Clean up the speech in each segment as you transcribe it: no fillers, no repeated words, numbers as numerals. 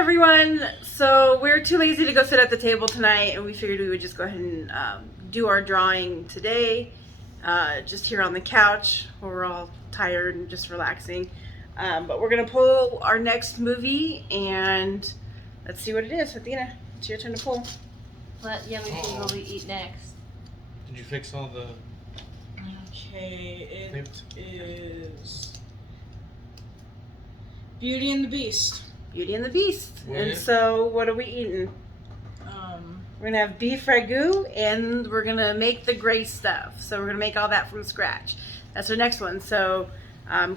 everyone. So we're too lazy to go sit at the table tonight, and we figured we would just go ahead and do our drawing today, just here on the couch where we're all tired and just relaxing. But we're gonna pull our next movie, and let's see what it is. Athena, it's your turn to pull. Let Yummy see what we eat next. Did you fix all the... Okay, it is Beauty and the Beast. Beauty and the Beast. Yeah. And so, what are we eating? We're gonna have beef ragu, and we're gonna make the gray stuff. So we're gonna make all that from scratch. That's our next one. So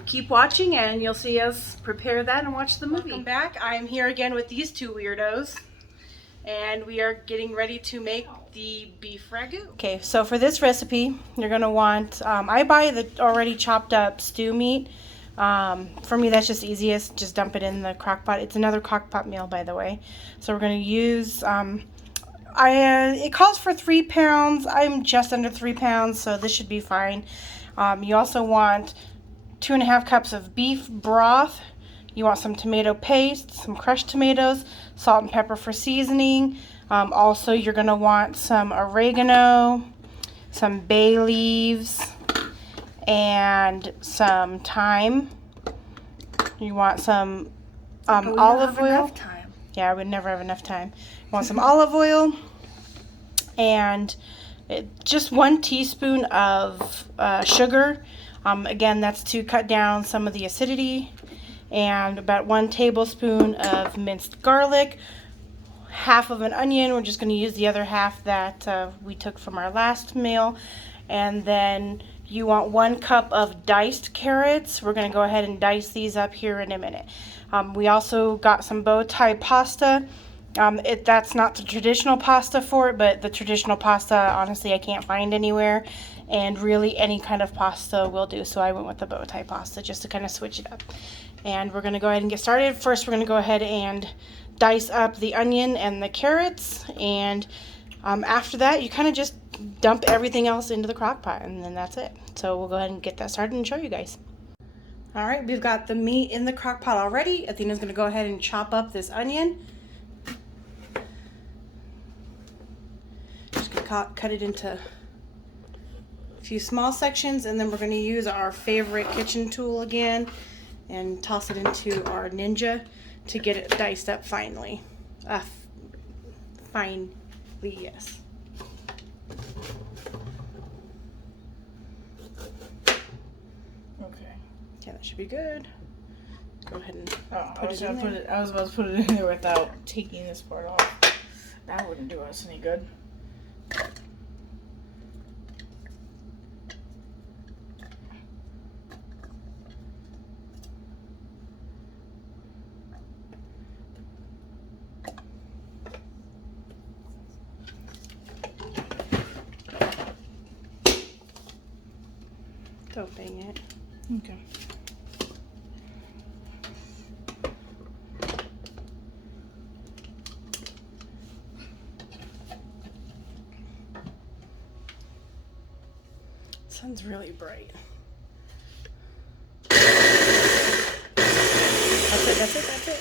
keep watching, and you'll see us prepare that and watch the movie. Welcome back. I'm here again with these two weirdos, and we are getting ready to make the beef ragu. Okay, so for this recipe, you're gonna want, I buy the already chopped up stew meat. For me, that's just easiest. Just dump it in the crock pot. It's another crock pot meal, by the way. So we're gonna use, it calls for 3 pounds. I'm just under 3 pounds, so this should be fine. You also want 2.5 cups of beef broth. You want some tomato paste, some crushed tomatoes, salt and pepper for seasoning. Also, you're going to want some oregano, some bay leaves, and some thyme. You want some olive oil. Yeah, I would never have enough time. You want some olive oil and just 1 teaspoon of sugar. Again, that's to cut down some of the acidity. And about 1 tablespoon of minced garlic. Half of an onion. We're just going to use the other half that we took from our last meal. And then you want 1 cup of diced carrots. We're going to go ahead and dice these up here in a minute. We also got some bow tie pasta. That's not the traditional pasta for it, but the traditional pasta, honestly, I can't find anywhere. And really, any kind of pasta will do. So I went with the bow tie pasta just to kind of switch it up. And we're going to go ahead and get started. First, we're going to go ahead and dice up the onion and the carrots. And after that, you kind of just dump everything else into the crock pot, and then that's it. So we'll go ahead and get that started and show you guys. All right, we've got the meat in the crock pot already. Athena's going to go ahead and chop up this onion. Just going to cut it into a few small sections, and then we're going to use our favorite kitchen tool again and toss it into our Ninja to get it diced up finely. Finely, yes. Okay. Yeah, that should be good. Go ahead and I was about to put it in there without taking this part off. That wouldn't do us any good. Don't bang it. Okay. Sun's really bright. That's it.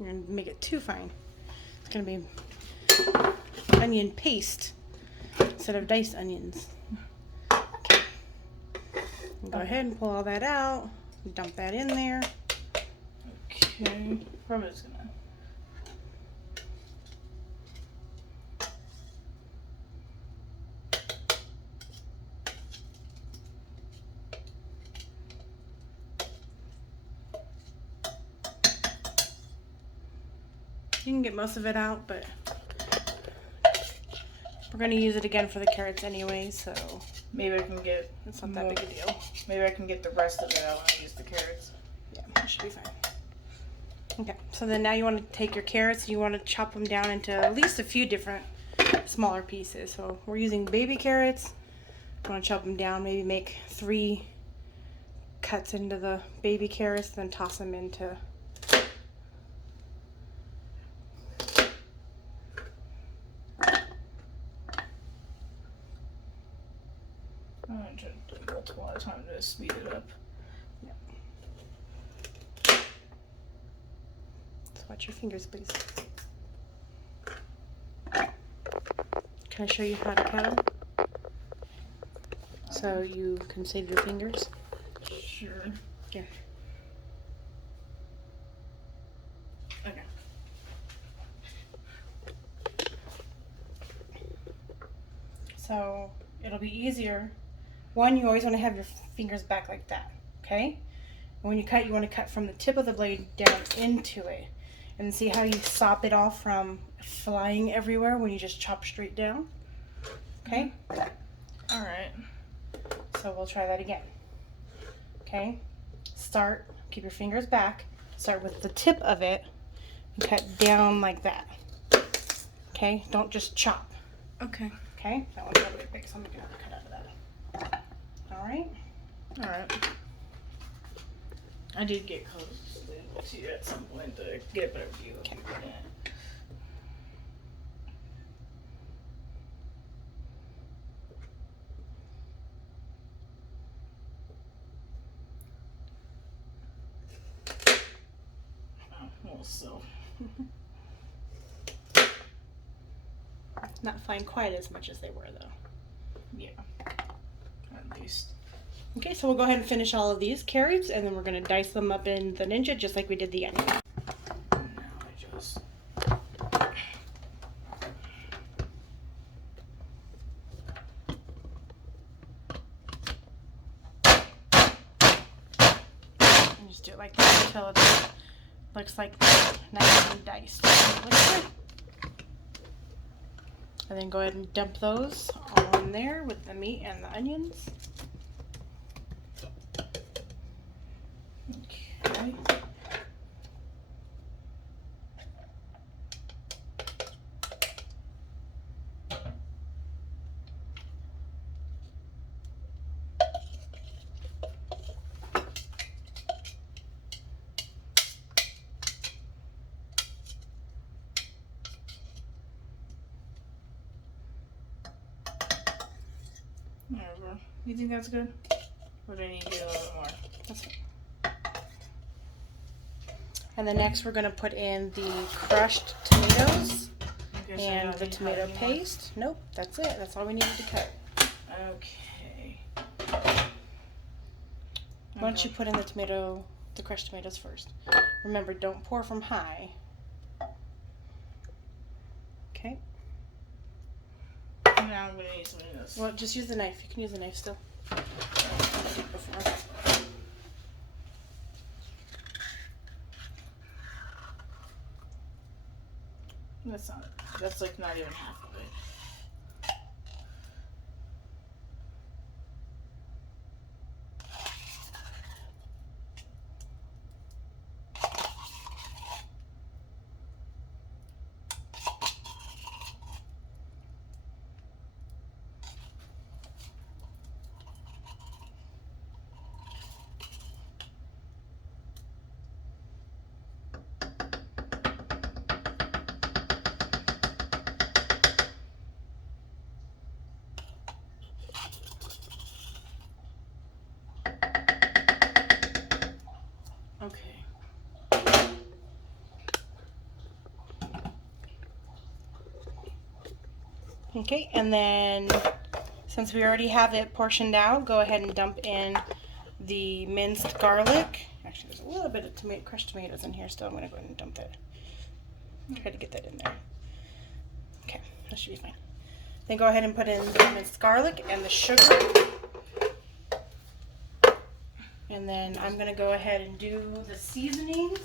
You're gonna make it too fine. It's gonna be onion paste instead of diced onions. Okay. Go ahead and pull all that out. Dump that in there. Okay. Probably just gonna. You can get most of it out, but we're going to use it again for the carrots anyway, so Maybe I can get. it's not that big a deal. Maybe I can get the rest of it out when I use the carrots. Yeah, that should be fine. Okay, so then now you want to take your carrots and you want to chop them down into at least a few different smaller pieces. So we're using baby carrots. You want to chop them down, maybe make 3 cuts into the baby carrots, then toss them into I'm going to try to do multiple at a time to speed it up. Watch your fingers, please. Can I show you how to cut them? So you can save your fingers? Sure. Here. Okay. So it'll be easier. One, you always want to have your fingers back like that, okay? And when you cut, you want to cut from the tip of the blade down into it. And see how you stop it off from flying everywhere when you just chop straight down? Okay? All right. So we'll try that again. Okay? Start, keep your fingers back. Start with the tip of it and cut down like that. Okay? Don't just chop. Okay. Okay? That one's a little bit big, so I'm gonna have to cut out of that. Alright? All right. I did get close to you at some point to get a better view. Okay. Oh, well, so. Not flying quite as much as they were, though. Yeah. At least. Okay, so we'll go ahead and finish all of these carrots, and then we're going to dice them up in the Ninja just like we did the onion. Now I just. And just do it like that until it looks like nice and diced. Looks good. And then go ahead and dump those all in there with the meat and the onions. Okay. Whatever. You think that's good? Or do I need to do a little bit more? That's it. And then next we're going to put in the crushed tomatoes I guess I and don't the need tomato any more. paste. Nope, that's it. That's all we needed to cut. Okay. Why don't you put in the crushed tomatoes first? Remember, don't pour from high. Okay. Now I'm gonna need some of this. Well, just use the knife. You can use the knife still. Before. That's not. That's like not even half of it. Okay. Okay, and then since we already have it portioned out, go ahead and dump in the minced garlic. Actually, there's a little bit of crushed tomatoes in here still. I'm going to go ahead and dump that. Try to get that in there. Okay, that should be fine. Then go ahead and put in the minced garlic and the sugar. And then I'm going to go ahead and do the seasonings.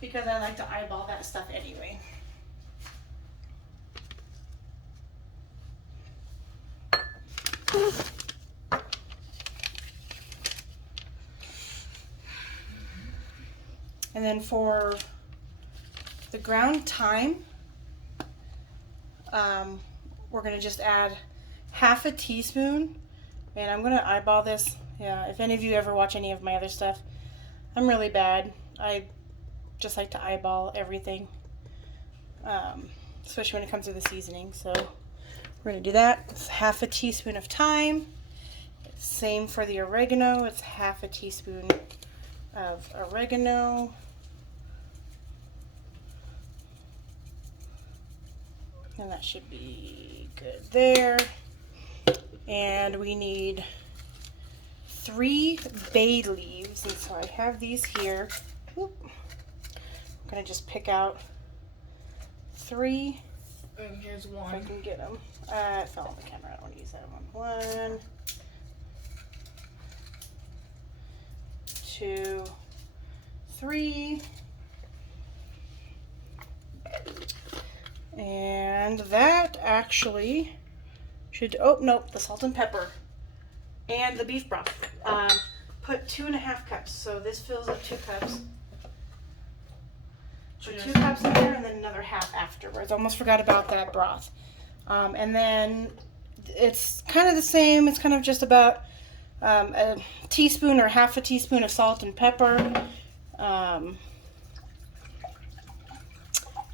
Because I like to eyeball that stuff anyway. And then for the ground thyme, we're going to just add half a teaspoon. And I'm going to eyeball this. Yeah, if any of you ever watch any of my other stuff, I'm really bad. I just like to eyeball everything, especially when it comes to the seasoning. So we're going to do that. It's half a teaspoon of thyme. Same for the oregano. It's half a teaspoon of oregano. And that should be good there. And we need 3 bay leaves. And so I have these here. Oop. I'm going to just pick out 3. And here's If one. I can get them. It fell on the camera. I don't want to use that one. 1, 2, 3. And that actually should, oh nope, the salt and pepper and the beef broth. Put 2.5 cups. So this fills up 2 cups. Put 2 cups in there and then another half afterwards. Almost forgot about that broth. And then it's kind of the same. It's kind of just about a teaspoon or half a teaspoon of salt and pepper.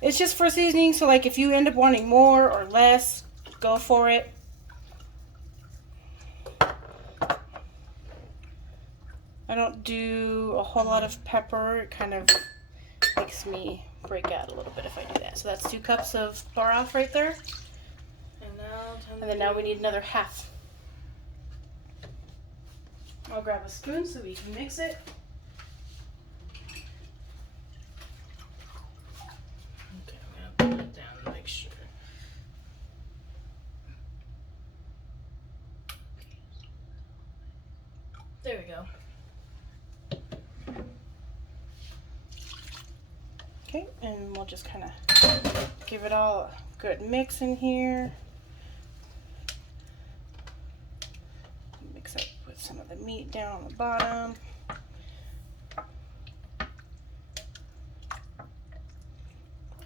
It's just for seasoning, so like if you end up wanting more or less, go for it. I don't do a whole lot of pepper. It kind of makes me break out a little bit if I do that. So that's 2 cups of broth right there. And then now we need another half. I'll grab a spoon so we can mix it. Okay, I'm gonna put it down and make sure. There we go. Okay, and we'll just kind of give it all a good mix in here. Mix up with some of the meat down on the bottom.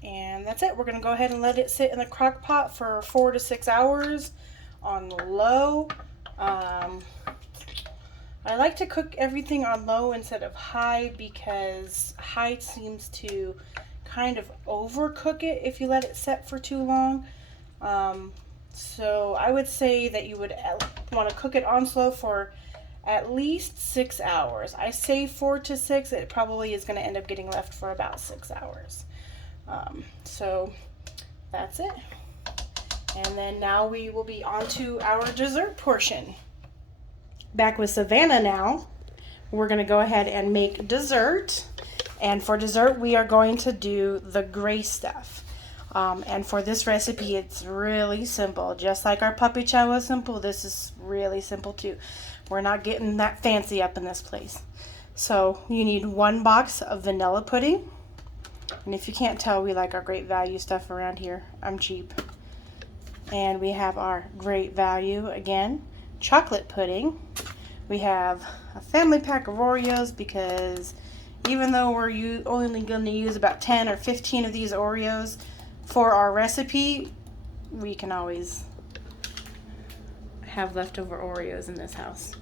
And that's it. We're going to go ahead and let it sit in the crock pot for 4 to 6 hours on low. I like to cook everything on low instead of high because high seems to kind of overcook it if you let it set for too long. So I would say that you would want to cook it on slow for at least 6 hours. I say 4 to 6. It probably is going to end up getting left for about 6 hours. So that's it. And then now we will be on to our dessert portion. Back with Savannah now. We're going to go ahead and make dessert. And for dessert, we are going to do the gray stuff. And for this recipe, it's really simple. Just like our puppy chow was simple, this is really simple too. We're not getting that fancy up in this place. So you need 1 box of vanilla pudding. And if you can't tell, we like our great value stuff around here. I'm cheap. And we have our great value, again, chocolate pudding. We have a family pack of Oreos because even though we're only going to use about 10 or 15 of these Oreos for our recipe, we can always have leftover Oreos in this house.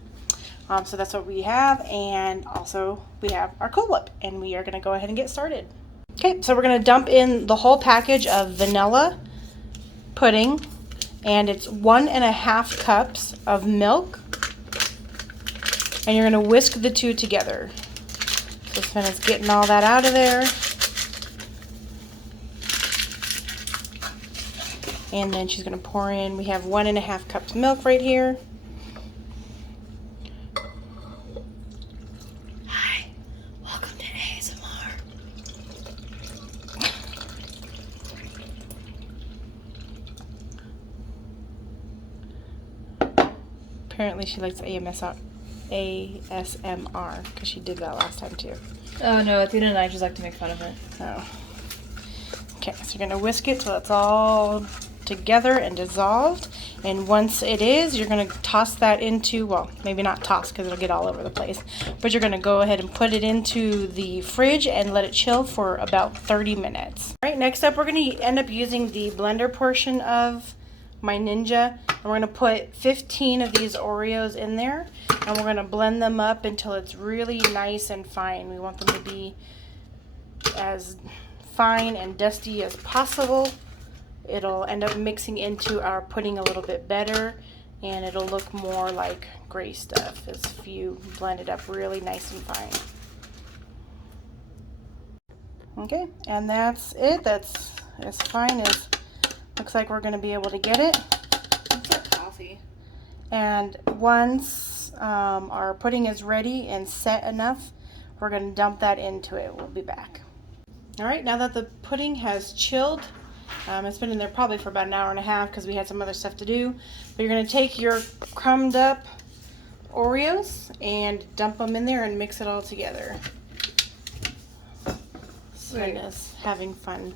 So that's what we have, and also we have our Cool Whip, and we are going to go ahead and get started. Okay, so we're going to dump in the whole package of vanilla pudding, and it's 1.5 cups of milk, and you're going to whisk the two together. So Savannah's getting all that out of there. And then she's going to pour in, we have 1.5 cups of milk right here. Hi, welcome to ASMR. Apparently she likes ASMR because she did that last time too. Oh no, Athena and I just like to make fun of it. Oh. Okay, so you're going to whisk it till it's all together and dissolved. And once it is, you're going to toss that into, well, maybe not toss because it'll get all over the place, but you're going to go ahead and put it into the fridge and let it chill for about 30 minutes. All right, next up we're going to end up using the blender portion of my Ninja. And we're going to put 15 of these Oreos in there, and we're going to blend them up until it's really nice and fine. We want them to be as fine and dusty as possible. It'll end up mixing into our pudding a little bit better, and it'll look more like gray stuff as if you blend it up really nice and fine. Okay, and that's it. That's as fine as looks like we're going to be able to get it. It's like coffee. And once our pudding is ready and set enough, we're going to dump that into it. We'll be back. All right, now that the pudding has chilled, it's been in there probably for about an hour and a half because we had some other stuff to do. But you're going to take your crumbed up Oreos and dump them in there and mix it all together. Goodness, having fun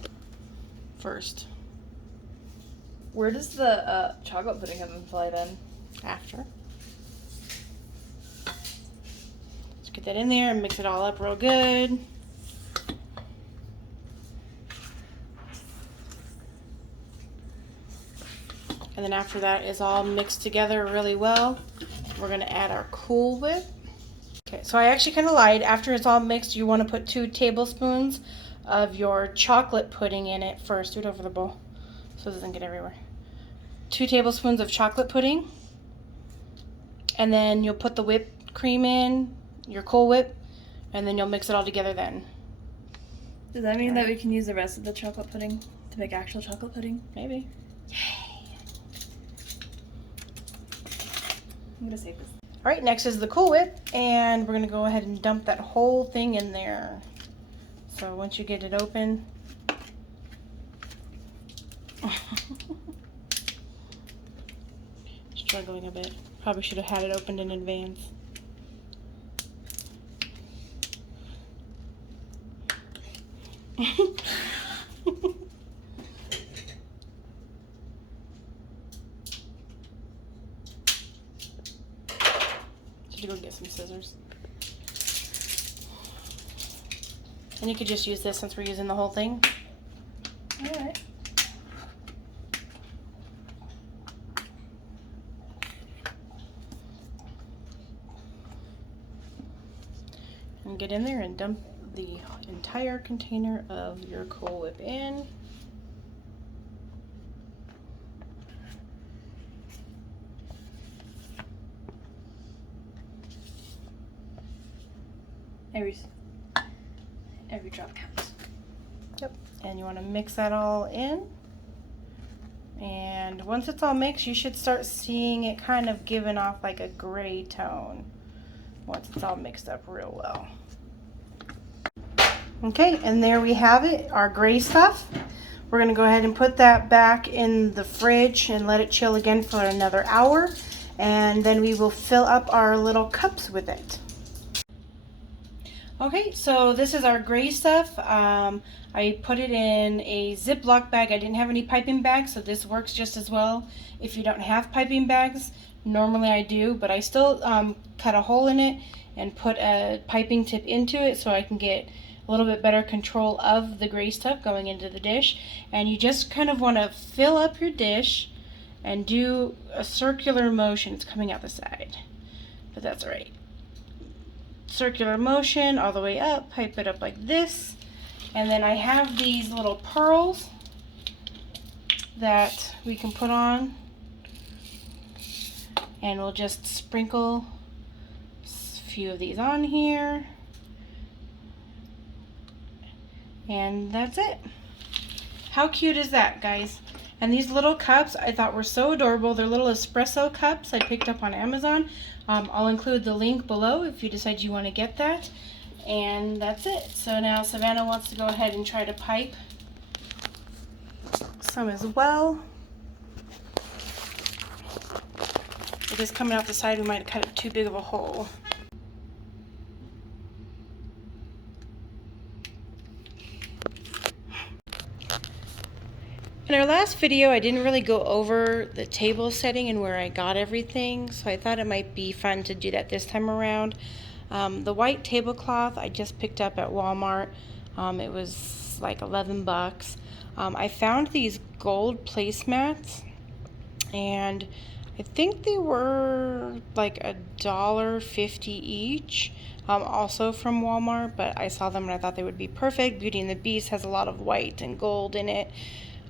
first. Where does the chocolate pudding come in play then? After. Just get that in there and mix it all up real good. And then after that is all mixed together really well, we're going to add our Cool Whip. Okay, so I actually kind of lied. After it's all mixed, you want to put 2 tablespoons of your chocolate pudding in it first. Do it over the bowl so it doesn't get everywhere. 2 tablespoons of chocolate pudding. And then you'll put the whipped cream in, your Cool Whip, and then you'll mix it all together then. Does that mean that we can use the rest of the chocolate pudding to make actual chocolate pudding? Maybe. I'm gonna save this. All right, next is the Cool Whip, and we're gonna go ahead and dump that whole thing in there. So once you get it open, struggling a bit. Probably should have had it opened in advance. Should go get some scissors. And you could just use this since we're using the whole thing. Alright. And get in there and dump the entire container of your Cool Whip in. Every drop counts. Yep. And you want to mix that all in. And once it's all mixed, you should start seeing it kind of giving off like a gray tone once it's all mixed up real well. Okay, and there we have it, our gray stuff. We're going to go ahead and put that back in the fridge and let it chill again for another hour. And then we will fill up our little cups with it. Okay, so this is our gray stuff. I put it in a Ziploc bag. I didn't have any piping bags, so this works just as well if you don't have piping bags. Normally I do, but I still cut a hole in it and put a piping tip into it so I can get a little bit better control of the gray stuff going into the dish. And you just kind of want to fill up your dish and do a circular motion. It's coming out the side, but that's all right. Circular motion all the way up, pipe it up like this. And then I have these little pearls that we can put on, and we'll just sprinkle a few of these on here, and that's it. How cute is that, guys? And these little cups I thought were so adorable. They're little espresso cups I picked up on Amazon. I'll include the link below if you decide you want to get that. And that's it. So now Savannah wants to go ahead and try to pipe some as well. It is coming out the side. We might have cut it too big of a hole. In our last video, I didn't really go over the table setting and where I got everything, so I thought it might be fun to do that this time around. The white tablecloth I just picked up at Walmart. It was like 11 bucks. I found these gold placemats, and I think they were like $1.50 each. Also from Walmart, but I saw them and I thought they would be perfect. Beauty and the Beast has a lot of white and gold in it.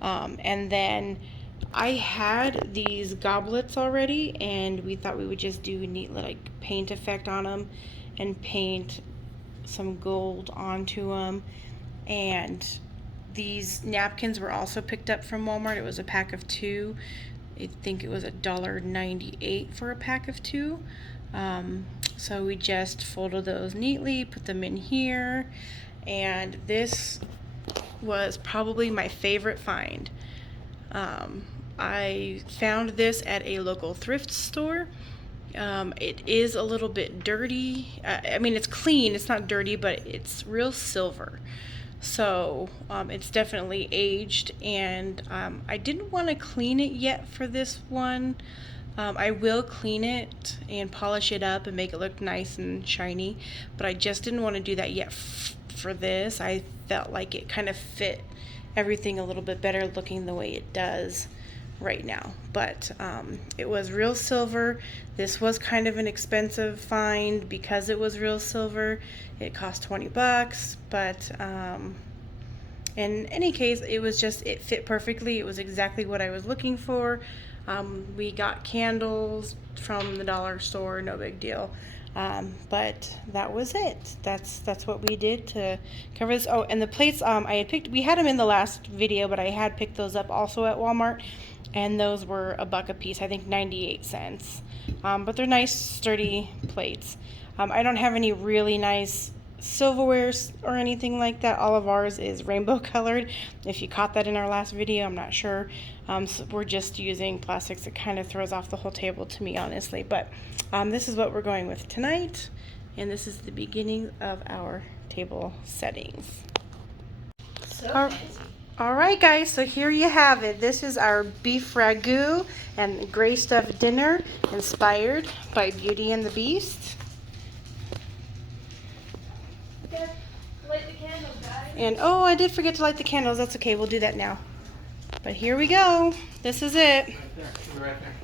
And then I had these goblets already, and we thought we would just do a neat like paint effect on them and paint some gold onto them. And these napkins were also picked up from Walmart. It was a pack of 2. I think it was $1.98 for a pack of 2. So we just folded those neatly, put them in here, and this was probably my favorite find. I found this at a local thrift store. It is a little bit dirty. I mean, it's clean, it's not dirty, but it's real silver. So it's definitely aged, and I didn't want to clean it yet for this one. I will clean it and polish it up and make it look nice and shiny, but I just didn't want to do that yet for this. I felt like it kind of fit everything a little bit better looking the way it does right now. But it was real silver. This was kind of an expensive find because it was real silver. It cost $20, but in any case, it fit perfectly. It was exactly what I was looking for. We got candles from the dollar store, no big deal. But that was it. That's what we did to cover this. Oh, and the plates I had picked, we had them in the last video, but I had picked those up also at Walmart, and those were $1 a piece, I think 98 cents. But they're nice, sturdy plates. I don't have any really nice silverware or anything like that. All of ours is rainbow colored. If you caught that in our last video, I'm not sure. So we're just using plastics. That kind of throws off the whole table to me, honestly. But this is what we're going with tonight, and this is the beginning of our table settings. All right, guys, so here you have it. This is our beef ragu and gray stuff dinner inspired by Beauty and the Beast. Light the candles, guys. And oh, I did forget to light the candles. That's okay, we'll do that now. But here we go. This is it. Right there.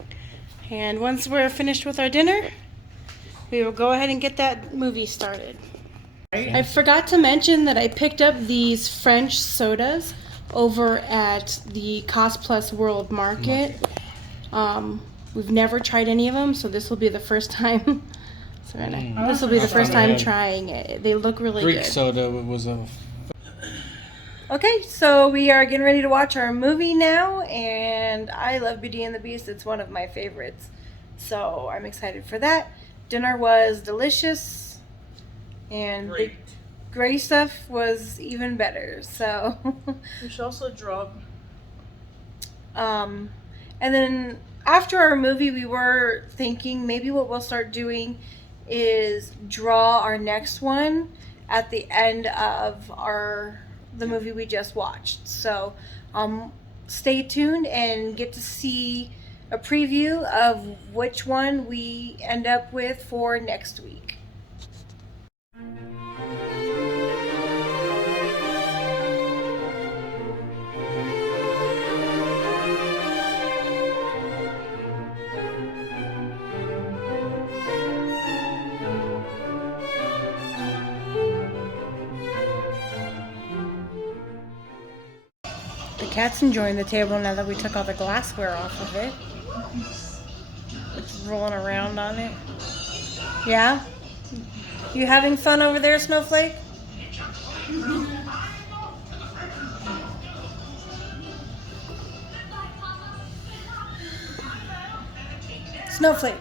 And once we're finished with our dinner, we will go ahead and get that movie started. I forgot to mention that I picked up these French sodas over at the Cost Plus World Market. We've never tried any of them, so this will be the first time. This will be the first time trying it. They look really Greek good. soda was a. Okay, so we are getting ready to watch our movie now, and I love Beauty and the Beast. It's one of my favorites, so I'm excited for that. Dinner was delicious, and the gray stuff was even better. So We should also draw. and then after our movie, we were thinking maybe what we'll start doing is draw our next one at the end of the movie we just watched. So stay tuned and get to see a preview of which one we end up with for next week. The cat's enjoying the table now that we took all the glassware off of it. It's rolling around on it. Yeah? You having fun over there, Snowflake? Snowflake.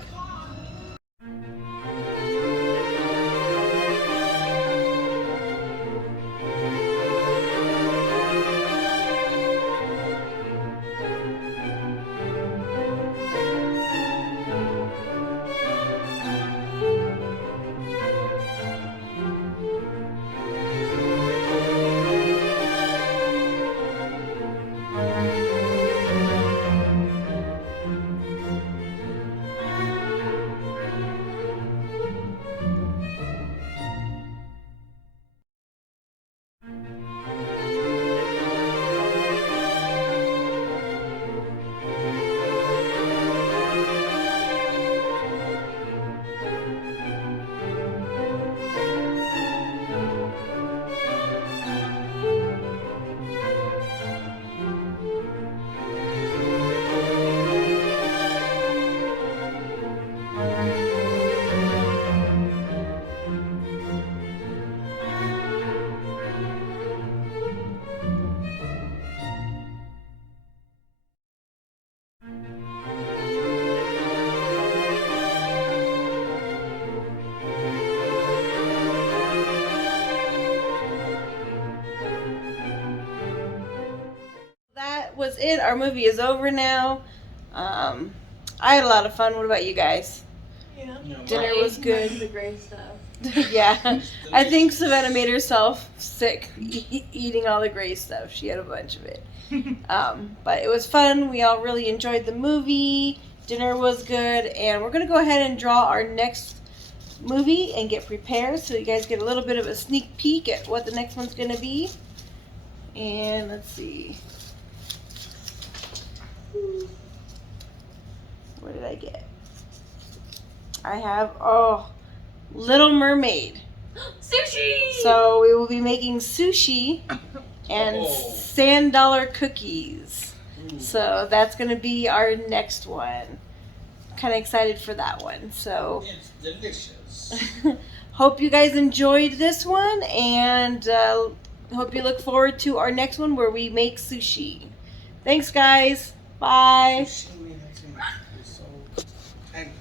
that's it. Our movie is over now. I had a lot of fun. What about you guys? Yeah. Dinner was good. The gray stuff. Yeah, I think Savannah made herself sick eating all the gray stuff. She had a bunch of it. But it was fun. We all really enjoyed the movie. Dinner was good. And we're going to go ahead and draw our next movie and get prepared so you guys get a little bit of a sneak peek at what the next one's going to be. And let's see. What did I get? I have, Little Mermaid. Sushi! So we will be making sushi and sand dollar cookies. So that's going to be our next one. Kind of excited for that one. So It's delicious. hope you guys enjoyed this one, and hope you look forward to our next one where we make sushi. Thanks, guys. Bye. Sushi, we have to make it so tiny.